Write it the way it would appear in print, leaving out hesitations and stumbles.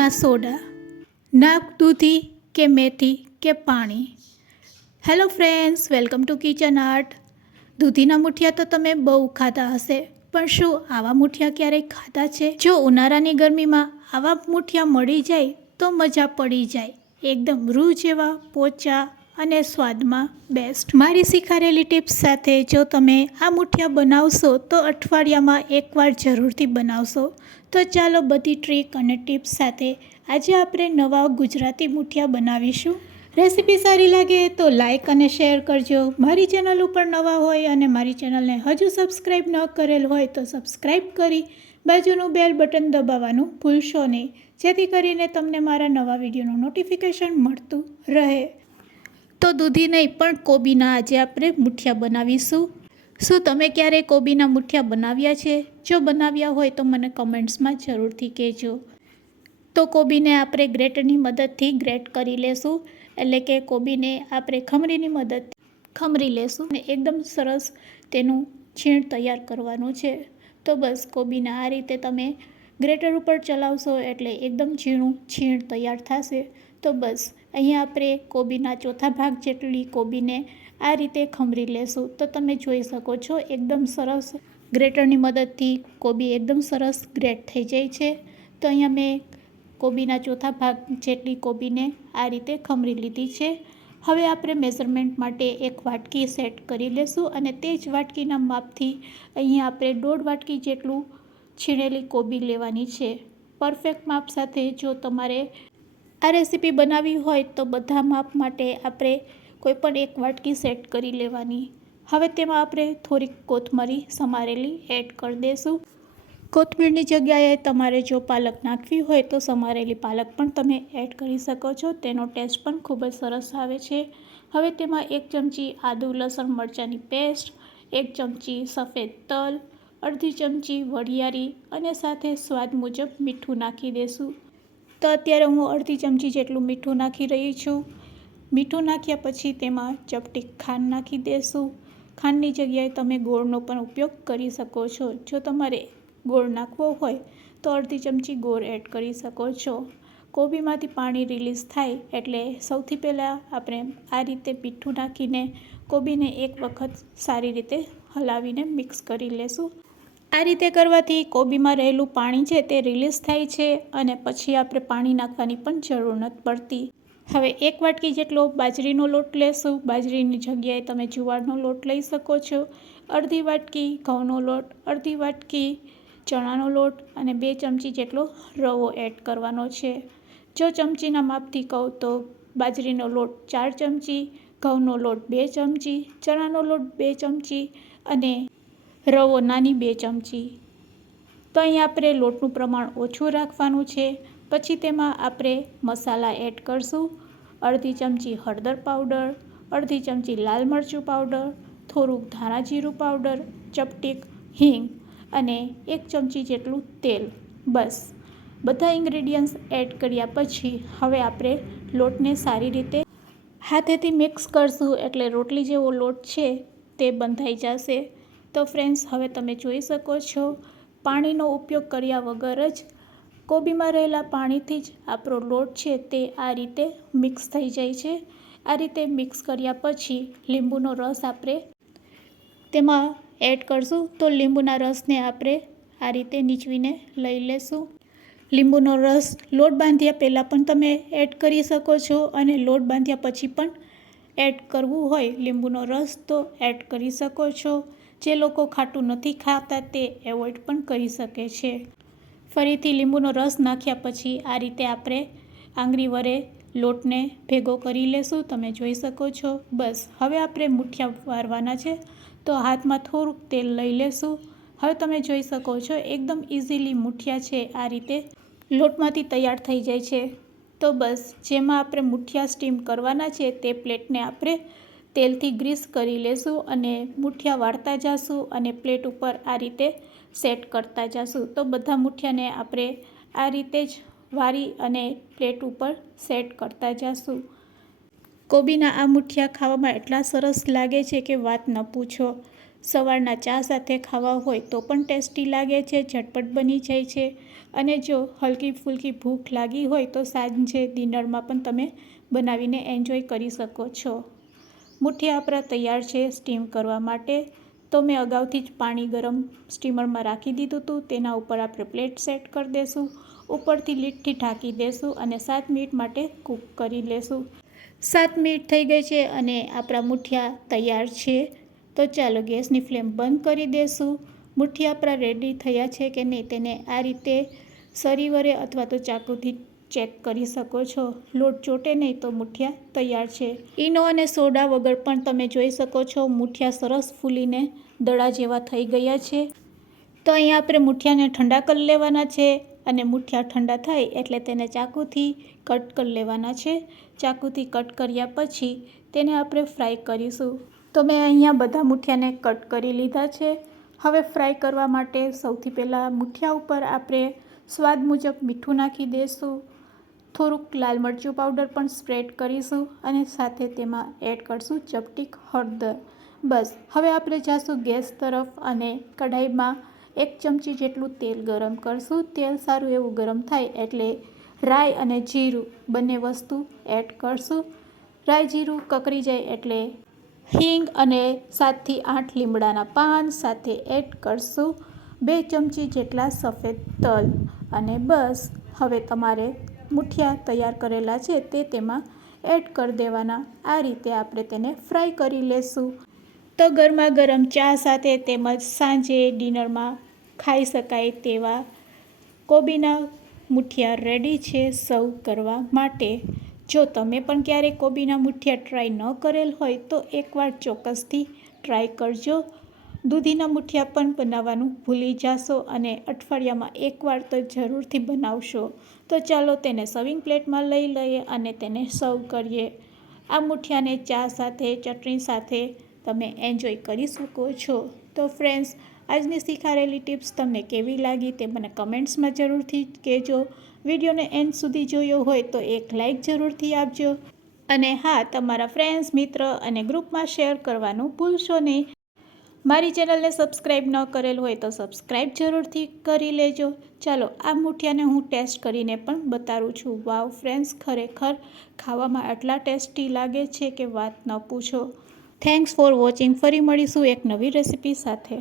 ના સોડા, ના દૂધી કે મેથી કે પાણી। Hello friends, welcome to kitchen art. દૂધીના મુઠિયા તો તમે બહુ ખાધા હશે, પણ શું આવા મુઠિયા ક્યારેય ખાધા છે? જો ઉનાળાની ગરમીમાં આવા મુઠિયા મળી જાય તો મજા પડી જાય। એકદમ રૂ જેવા, પોચા અને સ્વાદમાં બેસ્ટ। મારી શીખારેલી ટિપ્સ સાથે જો તમે આ મુઠિયા બનાવશો તો અઠવાડિયામાં એકવાર જરૂરથી બનાવશો। તો ચાલો બધી ટ્રીક અને ટિપ્સ સાથે આજે આપણે નવા ગુજરાતી મુઠિયા બનાવીશું। રેસીપી સારી લાગે તો લાઈક અને શેર કરજો। મારી ચેનલ ઉપર નવા હોય અને મારી ચેનલને હજુ સબસ્ક્રાઈબ ન કરેલ હોય તો સબસ્ક્રાઈબ કરી બાજુનું બેલ બટન દબાવવાનું ભૂલશો નહીં, જેથી કરીને તમને મારા નવા વિડીયોનું નોટિફિકેશન મળતું રહે। તો દૂધી નહીં પણ કોબીના આજે આપણે મુઠિયા બનાવીશું। શું તમે ક્યારેય કોબીના મુઠિયા બનાવ્યા છે? જો બનાવ્યા હોય તો મને કમેન્ટ્સમાં જરૂરથી કહેજો। તો કોબીને આપણે ગ્રેટરની મદદથી ગ્રેટ કરી લેશું, એટલે કે કોબીને આપણે ખમરીની મદદથી ખમરી લેશું અને એકદમ સરસ તેનું છીણ તૈયાર કરવાનું છે। તો બસ કોબીને આ રીતે તમે ગ્રેટર ઉપર ચલાવશો એટલે એકદમ ઝીણું છીણ તૈયાર થશે। તો બસ અહીંયા આપણે કોબીના ચોથા ભાગ જેટલી કોબીને આ રીતે ખમરી લેશું। તો તમે જોઈ શકો છો એકદમ સરસ ગ્રેટરની મદદથી કોબી એકદમ સરસ ગ્રેટ થઈ જાય છે। તો અહીંયા મેં કોબીના ચોથા ભાગ જેટલી કોબીને આ રીતે ખમરી લીધી છે। હવે આપણે મેઝરમેન્ટ માટે એક વાટકી સેટ કરી લેશું અને તે જ વાટકીના માપથી અહીંયા આપણે 1.5 વાટકી જેટલું છીણેલી કોબી લેવાની છે। પરફેક્ટ માપ સાથે જો તમારે આ રેસીપી બનાવવી હોય તો બધા માપ માટે આપણે કોઈપણ એક વાટકી સેટ કરી લેવાની। હવે તેમાં આપણે થોડીક કોથમરી સમારેલી એડ કરી દઈશું। કોથમીરની જગ્યાએ તમારે જો પાલક નાખવી હોય તો સમારેલી પાલક પણ તમે એડ કરી શકો છો, તેનો ટેસ્ટ પણ ખૂબ જ સરસ આવે છે। હવે તેમાં 1 ચમચી આદુ લસણ મરચાંની પેસ્ટ, 1 ચમચી સફેદ તલ, અડધી ચમચી વરિયાળી અને સાથે સ્વાદ મુજબ મીઠું નાખી દઈશું। તો અત્યારે હું અડધી ચમચી જેટલું મીઠું નાખી રહી છું। મીઠું નાખ્યા પછી તેમાં ચપટી ખાંડ નાખી દઈશું। ખાંડની જગ્યાએ તમે ગોળનો પણ ઉપયોગ કરી શકો છો। જો તમારે ગોળ નાખવો હોય તો અડધી ચમચી ગોળ એડ કરી શકો છો। કોબીમાંથી પાણી રિલીઝ થાય એટલે સૌથી પહેલાં આપણે આ રીતે મીઠું નાખીને કોબીને એક વખત સારી રીતે હલાવીને મિક્સ કરી લેશું। આ રીતે કરવાથી કોબીમાં રહેલું પાણી છે તે રિલીઝ થાય છે અને પછી આપણે પાણી નાખવાની પણ જરૂર નથી પડતી। હવે 1 વાટકી જેટલો બાજરીનો લોટ લેશું। બાજરીની જગ્યાએ તમે જુવારનો લોટ લઈ શકો છો। અડધી વાટકી ઘઉંનો લોટ, અડધી વાટકી ચણાનો લોટ અને 2 ચમચી જેટલો રવો એડ કરવાનો છે। જો ચમચીના માપથી કહું તો બાજરીનો લોટ 4 ચમચી, ઘઉંનો લોટ 2 ચમચી, ચણાનો લોટ 2 ચમચી અને રવો નાની 2 ચમચી। તો અહીં આપણે લોટનું પ્રમાણ ઓછું રાખવાનું છે। પછી તેમાં આપણે મસાલા એડ કરશું। અડધી ચમચી હળદર પાવડર, અડધી ચમચી લાલ મરચું પાવડર, થોડુંક ધાણા જીરું પાવડર, ચપટીક હિંગ અને 1 ચમચી જેટલું તેલ। બસ બધા ઇન્ગ્રેડિયન્ટ્સ એડ કર્યા પછી હવે આપણે લોટને સારી રીતે હાથેથી મિક્સ કરશું એટલે રોટલી જેવો લોટ છે તે બંધાઈ જશે। તો ફ્રેન્ડ્સ, હવે તમે જોઈ શકો છો પાણીનો ઉપયોગ કર્યા વગર જ કોબીમાં રહેલા પાણીથી જ આપણો લોટ છે તે આ રીતે મિક્સ થઈ જાય છે। આ રીતે મિક્સ કર્યા પછી લીંબુનો રસ આપણે તેમાં એડ કરશું। તો લીંબુના રસને આપણે આ રીતે નીચવીને લઈ લેશું। લીંબુનો રસ લોટ બાંધ્યા પહેલાં પણ તમે એડ કરી શકો છો અને લોટ બાંધ્યા પછી પણ એડ કરવું હોય લીંબુનો રસ તો એડ કરી શકો છો। જે લોકો ખાટું નથી ખાતા તે એવોઇડ પણ કરી શકે છે। ફરીથી લીંબુનો રસ નાખ્યા પછી આ રીતે આપણે આંગળી વડે લોટને ભેગો કરી લેશું। તમે જોઈ શકો છો। બસ હવે આપણે મુઠિયા વારવાના છે તો હાથમાં થોડુંક તેલ લઈ લેશું। હવે તમે જોઈ શકો છો એકદમ ઇઝીલી મુઠિયા છે આ રીતે લોટમાંથી તૈયાર થઈ જાય છે। તો બસ જેમાં આપણે મુઠિયા સ્ટીમ કરવાના છે તે પ્લેટને આપણે તેલથી ગ્રીસ કરી લેશું અને મુઠિયા વાળતા જઈશું અને પ્લેટ ઉપર આ રીતે સેટ કરતા જઈશું। તો બધા મુઠિયાને આપણે આ રીતે જ વારી અને પ્લેટ ઉપર સેટ કરતા જઈશું। કોબીના આ મુઠિયા ખાવામાં એટલા સરસ લાગે છે કે વાત ન પૂછો। સવારના ચા સાથે ખાવા હોય તો પણ ટેસ્ટી લાગે છે, ઝટપટ બની જાય છે. અને જો હલકી ફૂલકી ભૂખ લાગી હોય તો સાંજે ડિનરમાં પણ તમે બનાવીને એન્જોય કરી શકો છો. મુઠિયા આપણા તૈયાર છે સ્ટીમ કરવા માટે. તો મેં અગાઉથી જ પાણી ગરમ સ્ટીમરમાં રાખી દીધું હતું. તેના ઉપર આપણે પ્લેટ સેટ કરી દઈશું. ઉપરથી લીડથી ઢાંકી દઈશું અને 7 મિનિટ માટે કૂક કરી લેશું. 7 મિનિટ થઈ ગઈ છે અને આપણા મુઠિયા તૈયાર છે. તો ચાલો ગેસની ફ્લેમ બંધ કરી દઈશું. મુઠિયા આપણા રેડી થયા છે કે નહીં તેને આ રીતે સરી વડે અથવા તો ચાકુથી ચેક કરી શકો છો. લોટ ચોટે નહીં તો મુઠિયા તૈયાર છે. ઈનો અને સોડા વગર પણ તમે જોઈ શકો છો મુઠિયા સરસ ફૂલીને દડા જેવા થઈ ગયા છે. તો અહીંયા આપણે મુઠિયાને ઠંડા કરી લેવાના છે અને મુઠિયા ઠંડા થાય એટલે તેને ચાકુથી કટ કરી લેવાના છે. ચાકુથી કટ કર્યા પછી તેને આપણે ફ્રાય કરીશું. તો મેં અહીંયા બધા મુઠિયાને કટ કરી લીધા છે. હવે ફ્રાય કરવા માટે સૌથી પહેલાં મુઠિયા ઉપર આપણે સ્વાદ મુજબ મીઠું નાખી દઈશું. થોડુંક લાલ મરચું પાવડર પણ સ્પ્રેડ કરીશું અને સાથે તેમાં એડ કરશું ચપટીક હળદર. બસ હવે આપણે જાશું ગેસ તરફ અને કઢાઈમાં 1 ચમચી જેટલું તેલ ગરમ કરશું. તેલ સારું એવું ગરમ થાય એટલે રાઈ અને જીરું બંને વસ્તુ એડ કરશું. રાઈ જીરું કકરી જાય એટલે હિંગ અને 7 થી 8 લીમડાના પાન સાથે એડ કરશું. 2 ચમચી જેટલા સફેદ તલ અને બસ હવે તમારે મુઠિયા તૈયાર કરેલા છે તે તેમાં એડ કરી દેવાના. આ રીતે આપણે તેને ફ્રાય કરી લેશું. તો ગરમા ગરમ ચા સાથે તેમજ સાંજે ડિનરમાં ખાઈ શકાય તેવા કોબીના મુઠિયા રેડી છે સર્વ કરવા માટે. જો તમે પણ ક્યારેય કોબીના મુઠિયા ટ્રાય ન કરેલ હોય તો એકવાર ચોક્કસથી ટ્રાય કરજો. દૂધીના મુઠિયા પણ બનાવવાનું ભૂલી જાશો અને અઠવાડિયામાં એકવાર તો જરૂરથી બનાવશો. તો ચાલો તેને સર્વિંગ પ્લેટમાં લઈ લઈએ અને તેને સર્વ કરીએ. આ મુઠિયાને ચા સાથે ચટણી સાથે તમે એન્જોય કરી શકો છો. તો ફ્રેન્ડ્સ, આજની શીખાડેલી ટિપ્સ તમને કેવી લાગી તે મને કમેન્ટ્સમાં જરૂરથી કહેજો. વિડીયોને એન્ડ સુધી જોયો હોય તો એક લાઇક જરૂરથી આપજો. અને હા, તમારા ફ્રેન્ડ્સ, મિત્ર અને ગ્રુપમાં શેર કરવાનું ભૂલશો નહીં. મારી ચેનલને સબસ્ક્રાઈબ ન કરેલ હોય તો સબસ્ક્રાઈબ જરૂરથી કરી લેજો. ચાલો આ મુઠિયાને હું ટેસ્ટ કરીને પણ બતાવું છું. વાવ ફ્રેન્ડ્સ, ખરેખર ખાવામાં આટલા ટેસ્ટી લાગે છે કે વાત ન પૂછો. Thanks for watching. ફરી મળીશું એક નવી રેસીપી સાથે.